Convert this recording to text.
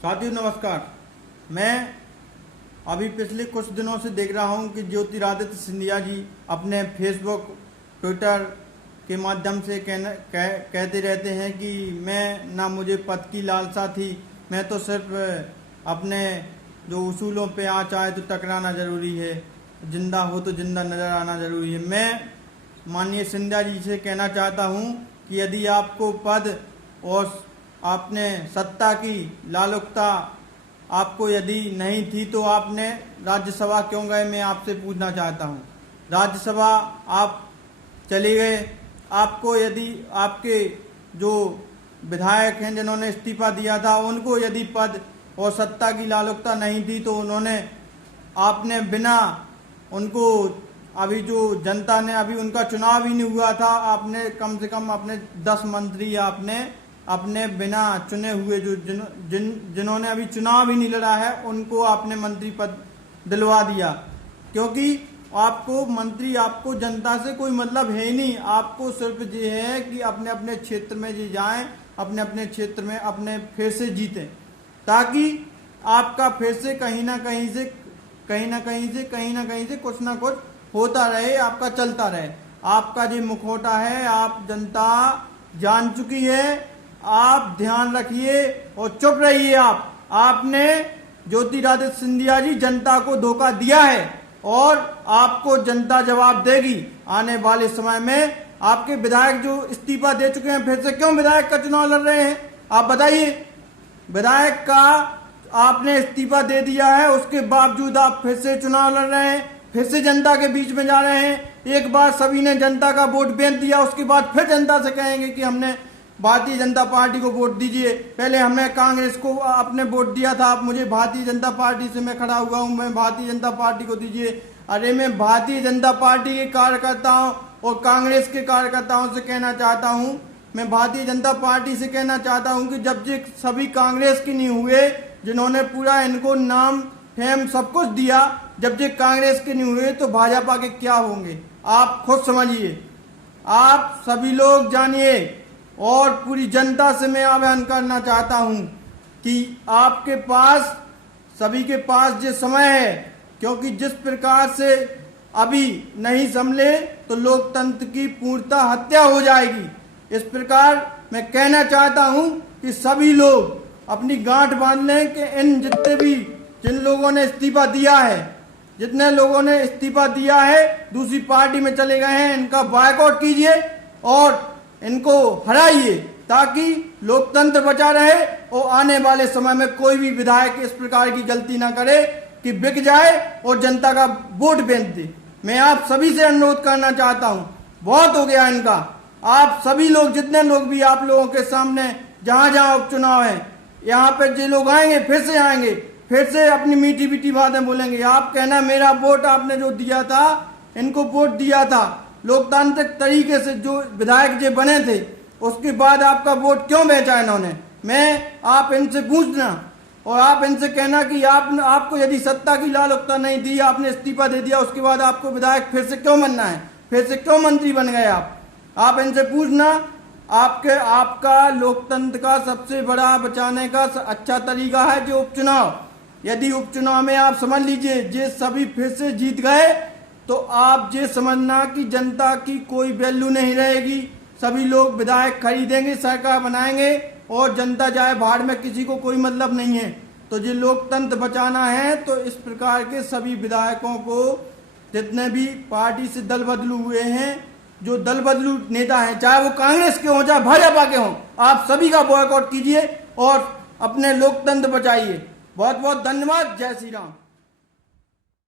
साथियों नमस्कार। मैं अभी पिछले कुछ दिनों से देख रहा हूं कि ज्योतिरादित्य सिंधिया जी अपने फेसबुक ट्विटर के माध्यम से कहते रहते हैं कि मैं ना मुझे पद की लालसा थी, मैं तो सिर्फ अपने जो उसूलों पे आ चाहे तो टकराना ज़रूरी है, जिंदा हो तो जिंदा नज़र आना ज़रूरी है। मैं माननीय सिंधिया जी से कहना चाहता हूं कि यदि आपको पद और आपने सत्ता की लालुकता आपको यदि नहीं थी तो आपने राज्यसभा क्यों गए, मैं आपसे पूछना चाहता हूं। राज्यसभा आप चले गए, आपको यदि आपके जो विधायक हैं जिन्होंने इस्तीफा दिया था उनको यदि पद और सत्ता की लालुकता नहीं थी तो आपने बिना उनको, अभी जो जनता ने, अभी उनका चुनाव ही नहीं हुआ था, आपने कम से कम अपने 10 मंत्री आपने अपने बिना चुने हुए जो जिन्होंने अभी चुनाव ही नहीं लड़ा है उनको आपने मंत्री पद दिलवा दिया। क्योंकि आपको जनता से कोई मतलब है ही नहीं, आपको सिर्फ ये है कि अपने अपने क्षेत्र में जी जाएं, अपने अपने क्षेत्र में अपने फिर से जीतें, ताकि आपका फिर से कहीं ना कहीं से कुछ ना कुछ होता रहे, आपका चलता रहे। आपका जो मुखौटा है आप जनता जान चुकी है, आप ध्यान रखिए और चुप रहिए। आपने ज्योतिरादित्य सिंधिया जी जनता को धोखा दिया है और आपको जनता जवाब देगी आने वाले समय में। आपके विधायक जो इस्तीफा दे चुके हैं फिर से क्यों विधायक का चुनाव लड़ रहे हैं, आप बताइए। विधायक का आपने इस्तीफा दे दिया है, उसके बावजूद आप फिर से चुनाव लड़ रहे हैं, फिर से जनता के बीच में जा रहे हैं। एक बार सभी ने जनता का वोट बेच दिया, उसके बाद फिर जनता से कहेंगे कि हमने भारतीय जनता पार्टी को वोट दीजिए। पहले हमने कांग्रेस को अपने वोट दिया था, अब मुझे भारतीय जनता पार्टी से मैं खड़ा हुआ हूं, मैं भारतीय जनता पार्टी को दीजिए। अरे मैं भारतीय जनता पार्टी के कार्यकर्ताओं और कांग्रेस के कार्यकर्ताओं से कहना चाहता हूं, मैं भारतीय जनता पार्टी से कहना चाहता हूं कि जब ये सभी कांग्रेस के नहीं हुए जिन्होंने पूरा इनको नाम फेम सब कुछ दिया, जब ये कांग्रेस के नहीं हुए तो भाजपा के क्या होंगे, आप खुद समझिए। आप सभी लोग जानिए और पूरी जनता से मैं आह्वान करना चाहता हूं कि आपके पास, सभी के पास ये समय है, क्योंकि जिस प्रकार से अभी नहीं संभले तो लोकतंत्र की पूर्णतः हत्या हो जाएगी। इस प्रकार मैं कहना चाहता हूं कि सभी लोग अपनी गांठ बांध लें कि जिन लोगों ने इस्तीफा दिया है, जितने लोगों ने इस्तीफा दिया है दूसरी पार्टी में चले गए हैं, इनका बायकॉट कीजिए और इनको हराइए ताकि लोकतंत्र बचा रहे और आने वाले समय में कोई भी विधायक इस प्रकार की गलती ना करे कि बिक जाए और जनता का वोट बेच दे। मैं आप सभी से अनुरोध करना चाहता हूं, बहुत हो गया इनका। आप सभी लोग, जितने लोग भी आप लोगों के सामने जहां जहां उपचुनाव है, यहाँ पे जो लोग आएंगे फिर से अपनी मीठी मीठी बातें बोलेंगे। आप कहना मेरा वोट आपने जो दिया था, इनको वोट दिया था लोकतांत्रिक तरीके से, जो विधायक जो बने थे, उसके बाद आपका वोट क्यों बेचा इन्होंने। आप इनसे पूछना और आप इनसे कहना कि आपको यदि सत्ता की लालुकता नहीं दी, आपने इस्तीफा दे दिया, उसके बाद आपको विधायक फिर से क्यों बनना है, फिर से क्यों मंत्री बन गए आप इनसे पूछना। आपका लोकतंत्र का सबसे बड़ा बचाने का अच्छा तरीका है जो उपचुनाव। यदि उपचुनाव में आप समझ लीजिए ये सभी फिर से जीत गए तो आप ये समझना कि जनता की कोई वैल्यू नहीं रहेगी। सभी लोग विधायक खरीदेंगे, सरकार बनाएंगे और जनता जाए बाहर में, किसी को कोई मतलब नहीं है। तो ये लोकतंत्र बचाना है तो इस प्रकार के सभी विधायकों को, जितने भी पार्टी से दल बदलू हुए हैं, जो दल बदलू नेता हैं, चाहे वो कांग्रेस के हों चाहे भाजपा के हों, आप सभी का बॉयकॉट कीजिए और अपने लोकतंत्र बचाइए। बहुत बहुत धन्यवाद। जय श्री राम।